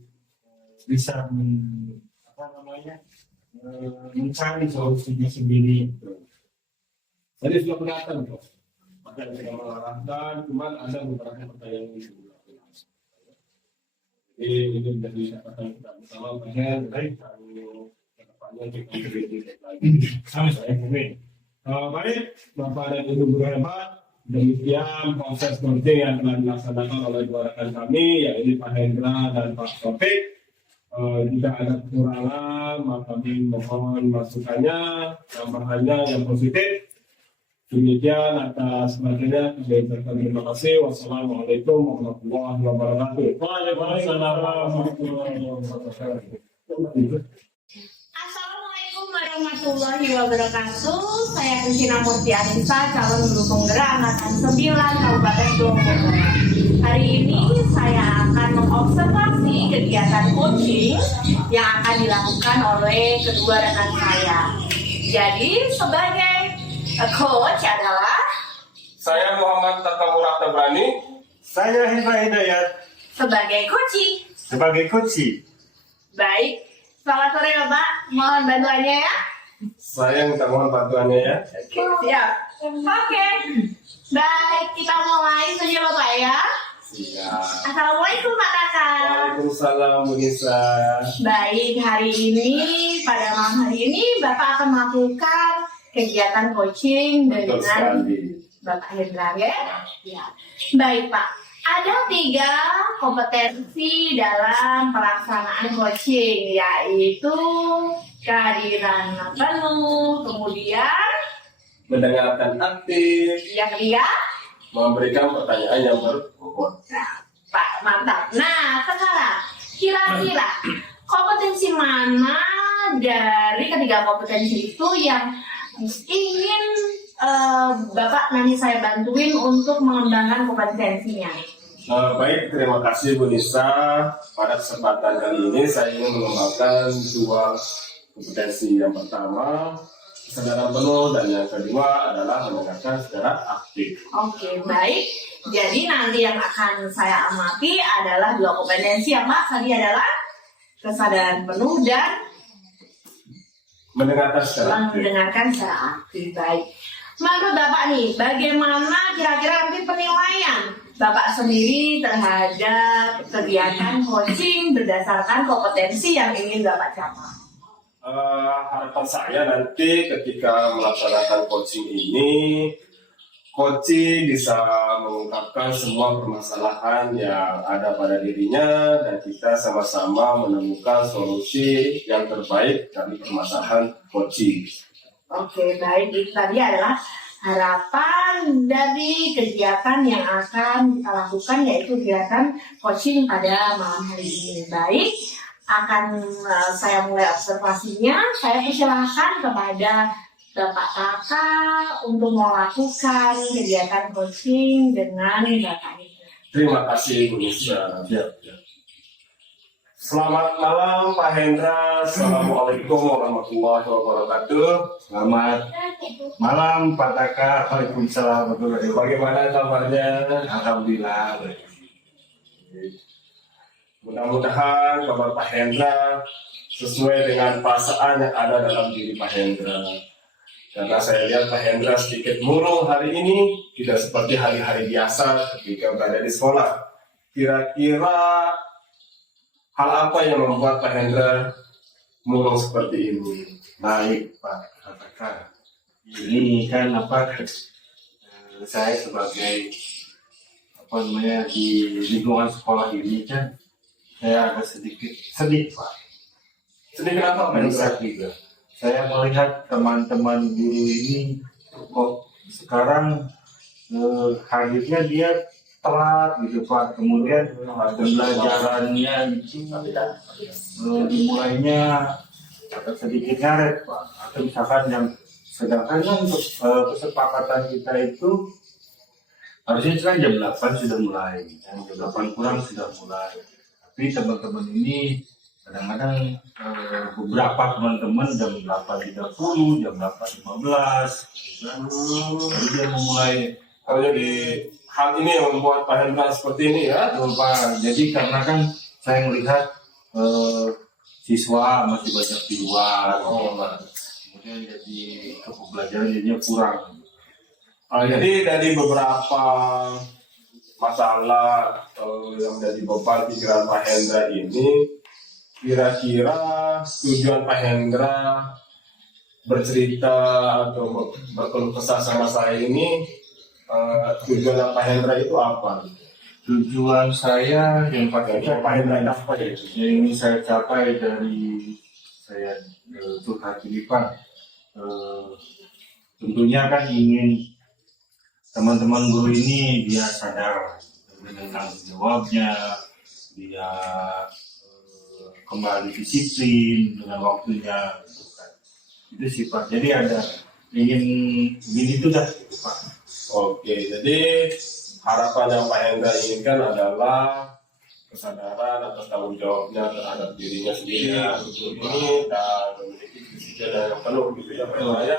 bisa mencari solusinya sendiri. Tadi sudah kelihatan kok. Maka sudah mengarahkan, cuman ada beberapa pertanyaan yang sudah jelas. Jadi ini menjadi catatan kita bersama dengan baik kalau kedepannya kita lebih lagi. Baik, baik, Bapak dan Ibu guru hebat. Demikian proses coaching yang telah dilaksanakan oleh dua rekan kami, yaitu Pak Hendra dan Pak Taufik. Jika ada kekurangan, maka mohon masukannya, tambahannya yang positif. Demikian atas perhatiannya, saya ucapkan terima kasih. Wassalamualaikum warahmatullahi wabarakatuh. Waalaikumsalam warahmatullahi wabarakatuh. Assalamualaikum warahmatullahi wabarakatuh. Saya Kristina Murti Anissa, calon guru penggerak angkatan 9 Kabupaten Lombok. Hari ini saya akan mengobservasi kegiatan coaching yang akan dilakukan oleh kedua rekan saya. Jadi sebagai coach adalah Saya Muhammad Takamurah Tabrani. Saya Hendra Hidayat sebagai coaching. sebagai coach. Baik, selamat sore Bapak. Mohon bantuannya ya. Saya minta mohon bantuannya ya. Oke, siap. Oke. Baik, kita mulai saja Bapak ya. Siap. Assalamualaikum Pak Taka. Waalaikumsalam Bu Nisa. Baik, hari ini pada malam hari ini Bapak akan melakukan kegiatan coaching Betul dengan sekali. Bapak Hendra ya. Ya. Baik Pak, ada 3 kompetensi dalam pelaksanaan coaching, yaitu kehadiran penuh, kemudian Mendengarkan aktif, yang ketiga, memberikan pertanyaan yang berbobot. Pak, mantap. Nah, sekarang kira-kira kompetensi mana dari ketiga kompetensi itu yang ingin Bapak nanti saya bantuin untuk mengembangkan kompetensinya? Baik, terima kasih Bu Nisa. Pada kesempatan kali ini saya ingin mengembangkan 2 kompetensi. Yang pertama, kesadaran penuh, dan yang kedua adalah mendengarkan secara aktif. Oke, baik. Jadi nanti yang akan saya amati adalah 2 kompetensi yang Pak tadi adalah kesadaran penuh dan Mendengarkan secara aktif. mendengarkan secara aktif. Baik. Menurut Bapak nih, bagaimana kira-kira nanti penilaian Bapak sendiri terhadap kegiatan coaching berdasarkan kompetensi yang ingin Bapak capai? Harapan saya nanti ketika melaksanakan coaching ini, coaching bisa mengungkapkan semua permasalahan yang ada pada dirinya dan kita sama-sama menemukan solusi yang terbaik dari permasalahan coaching. Oke, baik. Itu tadi adalah harapan dari kegiatan yang akan kita lakukan, yaitu kegiatan coaching pada malam hari ini. Baik, akan saya mulai observasinya. Saya persilahkan kepada Bapak Taka untuk melakukan kegiatan coaching dengan Bapak ini. Terima kasih Bu Nisa. Selamat malam Pak Hendra. Assalamualaikum warahmatullahi wabarakatuh. Selamat malam Pak Taka. Waalaikumsalam warahmatullahi wabarakatuh. Bagaimana kabarnya? Alhamdulillah. Mudah-mudahan kabar Pak Hendra sesuai dengan perasaan yang ada dalam diri Pak Hendra. Karena saya lihat Pak Hendra sedikit murung hari ini, tidak seperti hari-hari biasa ketika berada di sekolah. Kira-kira hal apa yang membuat Pak Hendra murung seperti ini? Baik Pak Taka. Ini kan saya sebagai di lingkungan sekolah ini kan saya agak sedikit sedih Pak. Sedih kenapa Pak Hendra? Menyesal juga. Saya melihat teman-teman guru ini kok sekarang hadirnya dia telat gitu Pak. Kemudian pembelajarannya itu dimulainya agak sedikit ngaret Pak. Atau misalkan yang sedangkan untuk kesepakatan kita itu harusnya kan jam 8 sudah mulai, jam 8 kurang sudah mulai. Tapi teman-teman ini kadang-kadang beberapa teman-teman jam 8.30, jam 8.15, jadi dia memulai. Oh, jadi hal ini yang membuat Pak Hendra seperti ini ya? Betul Pak. Jadi karena kan saya melihat siswa masih banyak di luar, kemudian jadi pembelajaran jadinya kurang. Jadi dari beberapa masalah yang menjadi beban pikiran Pak Hendra ini, kira-kira tujuan Pak Hendra bercerita atau berkeluh kesah sama saya ini, tujuan Pak Hendra itu apa? tujuan saya yang Yang paling paling apa ya? yang ingin saya capai dari saya curhat ini Pak, tentunya kan ingin teman-teman guru ini dia sadar dengan tanggung jawabnya, dia kembali disiplin dengan waktunya, gitu kan. Itu sih Pak. Jadi ada ingin itu dah, gitu, Pak. Oke, jadi harapan yang Pak Hendra inginkan adalah kesadaran atas tanggung jawabnya terhadap dirinya sendiri ini dan memiliki disiplin yang penuh gitu ya Pak Hendra ya.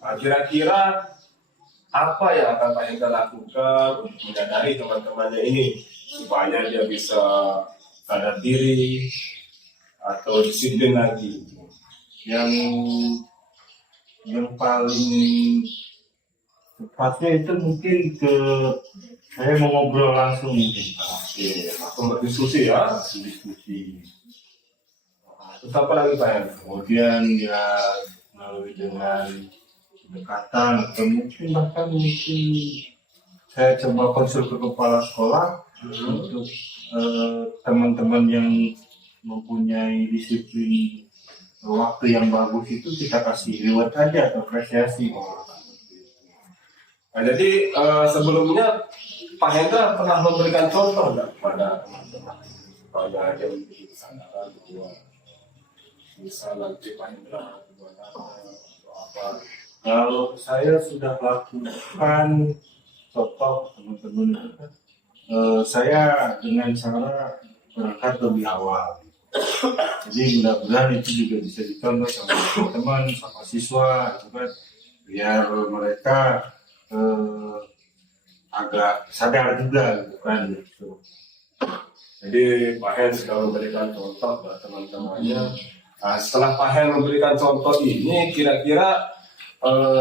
Nah, kira-kira apa yang akan Pak Hendra lakukan untuk menyadari teman-temannya ini supaya dia bisa sadar diri atau disiplin lagi? Yang paling tepatnya itu mungkin saya mau ngobrol langsung mungkin Pak. Oke, langsung berdiskusi ya. Diskusi. Terus apa lagi Pak Hendra? Kemudian ya melalui dengan pendekatan atau mungkin saya coba konsul ke kepala sekolah untuk teman-teman yang mempunyai disiplin waktu yang bagus itu kita kasih reward aja atau apresiasi. Nah, jadi sebelumnya Pak Hendra pernah memberikan contoh nggak pada teman-teman supaya dia memiliki kesadaran bahwa bisa nanti Pak Hendra buat apa atau apa? Kalau saya sudah lakukan contoh teman-teman itu kan, saya dengan cara berangkat lebih awal. Jadi mudah-mudahan itu juga bisa dicontoh sama teman-teman, sama siswa, gitu kan, biar mereka agak sadar juga, gitu kan. Gitu. Jadi Pak Hen sudah memberikan contoh buat teman-temannya. Nah, setelah Pak Hen memberikan contoh ini, kira-kira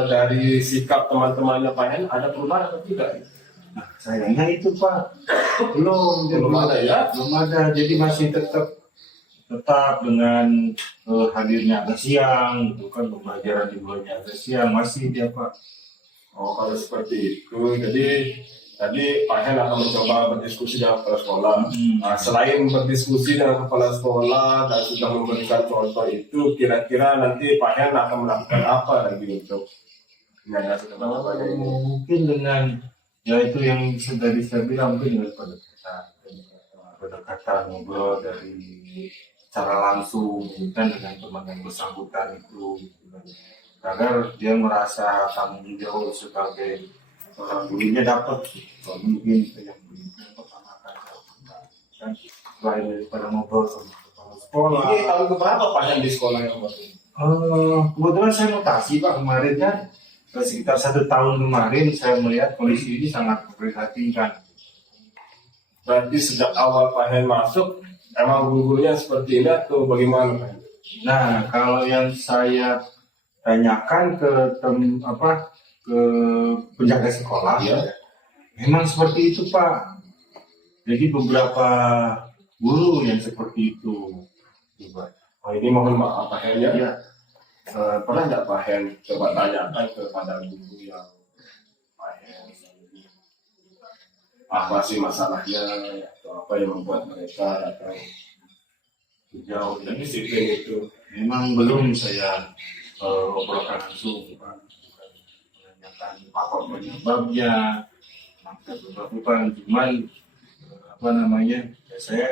dari sikap teman-temannya Pak Hen ada perubahan atau tidak? Nah, sayangnya itu Pak belum ada ya? belum ada. Jadi masih tetap dengan hadirnya agak siang, itu kan pembelajaran dimulainya agak siang, masih dia Pak. Oh, kalau seperti itu, jadi tadi Pak Hen akan mencoba berdiskusi dengan kepala sekolah. Nah, selain berdiskusi dengan kepala sekolah dan sudah memberikan contoh itu, kira-kira nanti Pak Hen akan melakukan apa lagi untuk mengatasi teman-teman ini? Mungkin dengan ya itu yang sudah saya bilang, mungkin dengan pendekatan ngobrol dari secara langsung kan dengan teman yang bersangkutan itu, agar dia merasa tanggung jawab sebagai orang gurunya dapat. Mungkin itu yang pertama kan selain daripada ngobrol sama kepala sekolah. Ini tahun keberapa Pak Hen di sekolah yang baru? Kebetulan saya mutasi Pak kemarin kan, sekitar 1 tahun kemarin saya melihat kondisi ini sangat memprihatinkan. Berarti sejak awal Pak Hen masuk, emang guru-gurunya seperti ini atau bagaimana Pak Hen? Nah, kalau yang saya tanyakan ke penjaga sekolah, Ya. memang seperti itu Pak. Jadi beberapa guru yang seperti itu. Coba. Oh, ini mohon maaf Pak Hen ya. Ya, Pernah nggak Pak Hen coba tanyakan kepada guru yang Pak Hen apa sih masalahnya atau apa yang membuat mereka datang jauh dan disiplin itu? memang belum saya obrolkan langsung Pak. Menanyakan apa penyebabnya, maka bukan cuman ya saya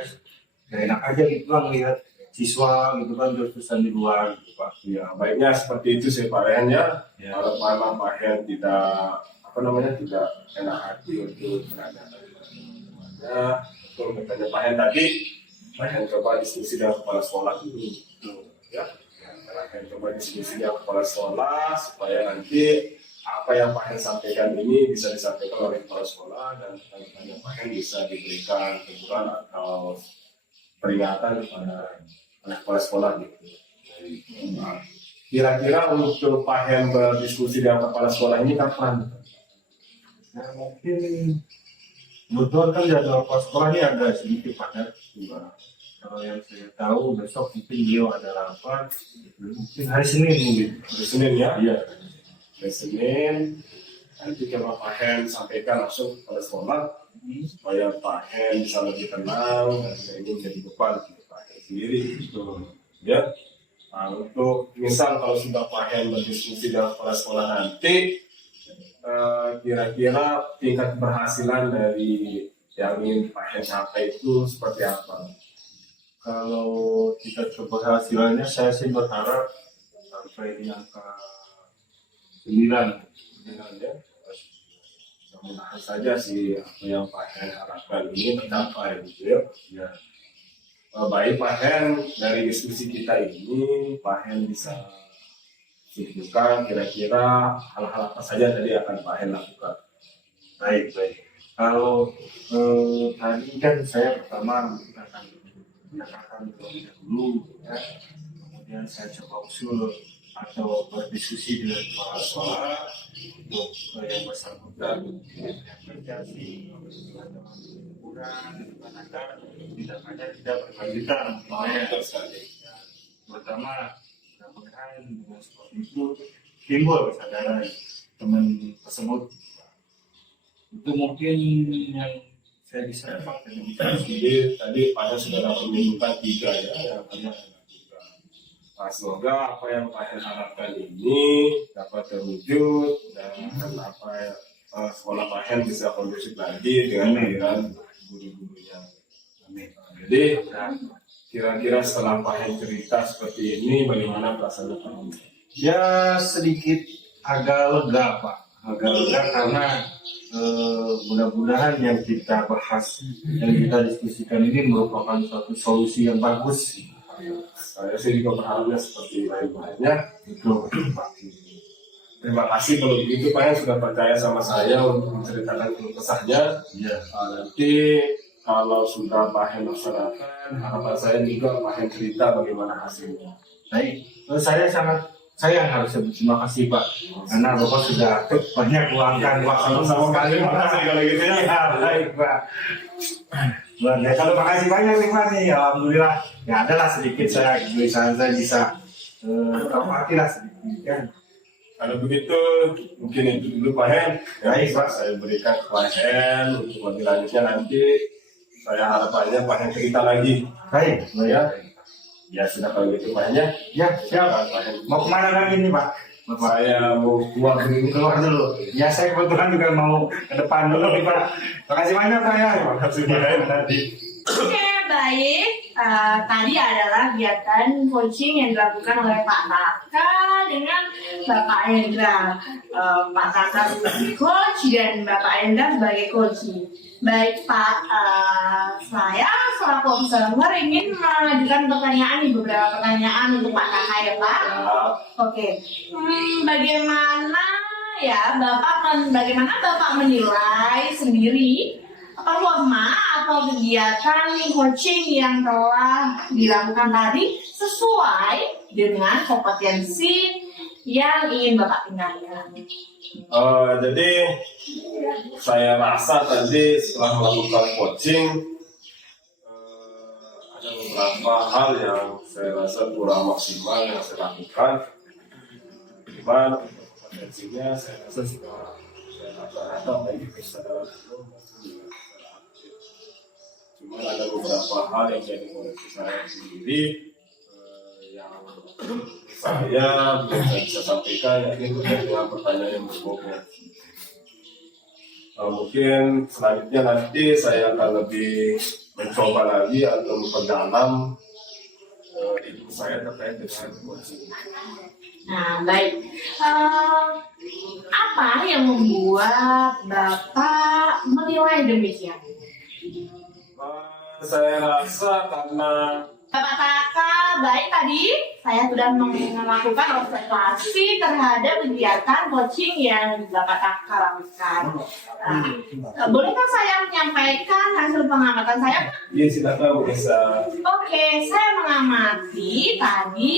gak enak aja gitu Bang lihat siswa gitu kan terus-terusan di luar gitu Pak. Ya, baiknya seperti itu sih Pak Hen ya. Ya. Kalau memang Pak Hen tidak tidak enak hati untuk menanyakan teman-temannya, untuk bertanya Pak Hen tadi, Pak Hen coba diskusi dengan kepala sekolah dulu, ya. Pak Hen coba diskusi dengan kepala sekolah supaya nanti apa yang Pak Hen sampaikan ini bisa disampaikan oleh kepala sekolah dan tanya Pak Hen bisa diberikan teguran atau peringatan kepada oleh kepala sekolah gitu. Nah, kira-kira untuk Pak Hen berdiskusi dengan kepala sekolah ini kapan? Nah, mungkin kebetulan kan jadwal kepala sekolah ini agak sedikit padat. Kalau yang saya tahu besok mungkin beliau ada rapat, mungkin hari Senin mungkin. Hari Senin ya? Iya. Hari Senin. nanti coba Pak Hen sampaikan langsung pada sekolah supaya Pak Hen bisa lebih tenang dan tidak ingin jadi beban untuk Pak Hen sendiri gitu ya. Nah, untuk misal kalau sudah Pak Hen berdiskusi dengan kepala sekolah nanti, kira-kira tingkat keberhasilan dari yang ingin Pak Hen capai itu seperti apa? Kalau tingkat keberhasilannya saya sih berharap sampai di angka 9. Ya, mudah-mudahan saja sih apa yang Pak Hen harapkan ini tercapai gitu ya. Ya. Baik Pak Hen, dari diskusi kita ini Pak Hen bisa simpulkan kira-kira hal-hal apa saja tadi akan Pak Hen lakukan. Baik. Kalau tadi kan saya pertama menggunakan terlebih dahulu, ya. Kemudian saya coba usul atau berdiskusi dengan kepala sekolah untuk yang bersangkutan mengapresiasi kurang agar tidak hanya tidak berkelanjutan. Pertama, mudah-mudahan dengan seperti itu timbul kesadaran teman tersebut. Itu mungkin yang saya bisa identifikasi. Jadi tadi Pak Hen sudah dapat menyebutkan 3 ya, yang hanya ada 3. Nah, semoga apa yang Pak Hen harapkan ini dapat terwujud dan apa ya, sekolah Pak Hen bisa kondusif lagi dengan kehadiran guru-gurunya. Amin. Jadi kira-kira setelah Pak Hen cerita seperti ini, bagaimana perasaan Pak Hen? Ya sedikit agak lega Pak, agak lega karena mudah-mudahan yang kita bahas, yang kita diskusikan ini merupakan suatu solusi yang bagus. Saya sih juga berharapnya seperti lain-lainnya. Itu Pak. Terima kasih kalau begitu Pak Hen sudah percaya sama saya untuk menceritakan keluh kesahnya. Ya. Nanti kalau sudah Pak Hen laksanakan, harapan saya juga Pak Hen cerita bagaimana hasilnya. Baik, saya harus berterima kasih Pak, karena Bapak sudah banyak luangkan waktu sama sekali. Terima kasih kalau gitu ya. Ya, baik Pak. Luar biasa, terima kasih banyak nih Pak nih, alhamdulillah. Ya adalah sedikit saya bisa terpakailah sedikit ya. Kalau begitu mungkin itu dulu Pak Hen. Baik, Pak. Saya berikan ke Pak Hen untuk lebih lanjutnya nanti. Saya harapannya Pak Hen cerita lagi. Baik, Ya. Ya sudah kalau gitu Pak Hen ya. Ya, siap. Pak Hen. Mau kemana lagi nih Pak? Saya mau keluar dulu. Keluar dulu. Ya saya kebetulan juga mau ke depan dulu nih Pak. Terima kasih banyak Pak ya. Terima kasih Pak Hen. Oke, baik. Tadi adalah kegiatan coaching yang dilakukan oleh Pak Taka dengan Bapak Hendra. Pak Taka sebagai coach dan Bapak Hendra sebagai coaching. Baik Pak, saya selaku observer ingin mengajukan pertanyaan nih, beberapa pertanyaan untuk Pak Taka ya Pak. Oke, bagaimana Bapak menilai sendiri performa atau kegiatan coaching yang telah dilakukan tadi sesuai dengan kompetensi yang ingin Bapak tingkatkan? Jadi saya rasa tadi setelah melakukan coaching ada beberapa hal yang saya rasa kurang maksimal yang saya lakukan. Cuman kompetensinya saya rasa sudah saya rata-rata baik bisa dalam cuma ada beberapa hal yang jadi koreksi saya sendiri yang saya belum bisa sampaikan, ini terkait dengan pertanyaan yang berbobot. Mungkin selanjutnya nanti saya akan lebih mencoba lagi atau memperdalam ilmu saya terkait dengan coaching. Nah, baik. Apa yang membuat Bapak menilai demikian? Saya rasa karena Bapak Taka, baik tadi saya sudah melakukan observasi terhadap kegiatan coaching yang Bapak Taka lakukan. Bolehkah saya menyampaikan hasil pengamatan saya, Pak? ya silakan bisa. Oke, saya mengamati tadi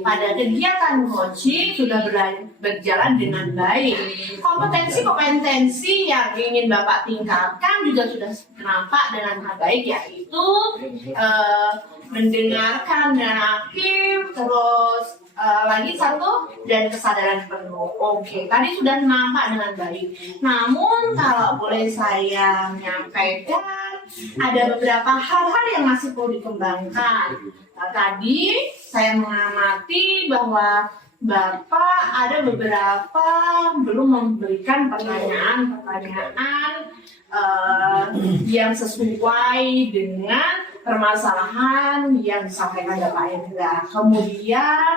pada kegiatan coaching sudah berjalan dengan baik. Kompetensi yang ingin Bapak tingkatkan juga sudah nampak dengan baik, yaitu mendengarkan dengan aktif, terus lagi satu, dan kesadaran penuh. Oke, tadi sudah nampak dengan baik. Namun kalau boleh saya menyampaikan, ada beberapa hal-hal yang masih perlu dikembangkan. Tadi saya mengamati bahwa Bapak ada beberapa belum memberikan pertanyaan-pertanyaan yang sesuai dengan permasalahan yang disampaikan Bapak Hendra. Kemudian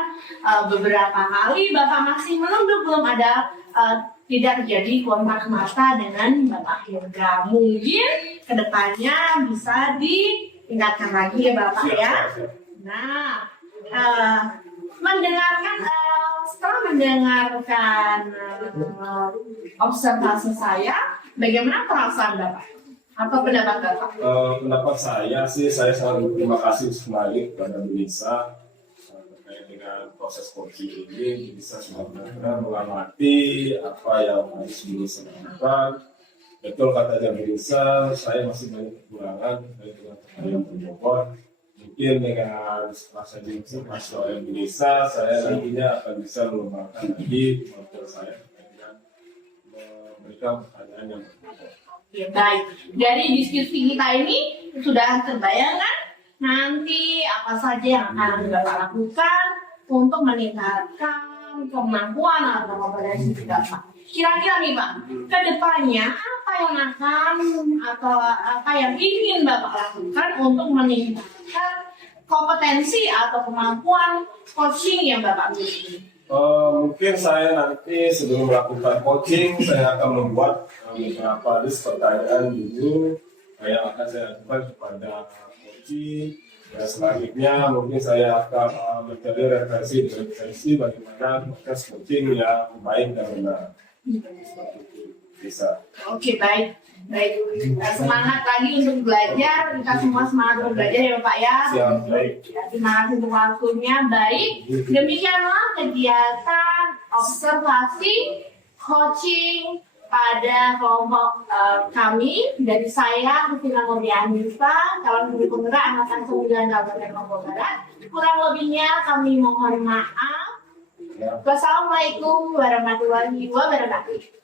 beberapa kali Bapak masih menunduk, belum ada tidak terjadi kontak mata dengan Bapak Hendra. Mungkin kedepannya bisa ditingkatkan lagi ya Bapak ya. Nah, setelah mendengarkan observasi saya, bagaimana perasaan Bapak atau pendapat Bapak? Pendapat saya sih, saya sangat berterima kasih sekali kepada Bu Nisa terkait dengan proses coaching ini. Bisa benar-benar mengamati apa yang harus Bu Nisa lakukan. Betul katanya Bu Nisa, saya masih banyak kekurangan terkait dengan yang berbobot. Mungkin dengan rasa jengkel masih oleh Indonesia, saya nantinya akan bisa mengembangkan lagi kemampuan saya dengan memberikan pertanyaan yang berbeda. Ya, baik. Dari diskusi kita ini sudah terbayang kan nanti apa saja yang akan Bapak lakukan untuk meningkatkan kemampuan atau kompetensi Bapak. Kira-kira nih Pak, ke depannya apa yang akan atau apa yang ingin Bapak lakukan untuk meningkatkan kompetensi atau kemampuan coaching yang Bapak miliki? Mungkin saya nanti sebelum melakukan coaching, saya akan membuat beberapa list pertanyaan dulu yang akan saya ajukan kepada coaching. Dan selanjutnya mungkin saya akan mencari referensi bagaimana proses coaching yang baik dan benar. Bisa. Oke, baik. Semangat lagi untuk belajar. Kita semua semangat untuk belajar ya Bapak ya. Siap, baik. Terima kasih untuk waktunya. Baik, demikianlah kegiatan observasi coaching pada kelompok kami dari saya Husina Nurdianisa, calon guru penggerak angkatan 9 Kabupaten Lombok Barat. Kurang lebihnya kami mohon maaf. Wassalamualaikum warahmatullahi wabarakatuh.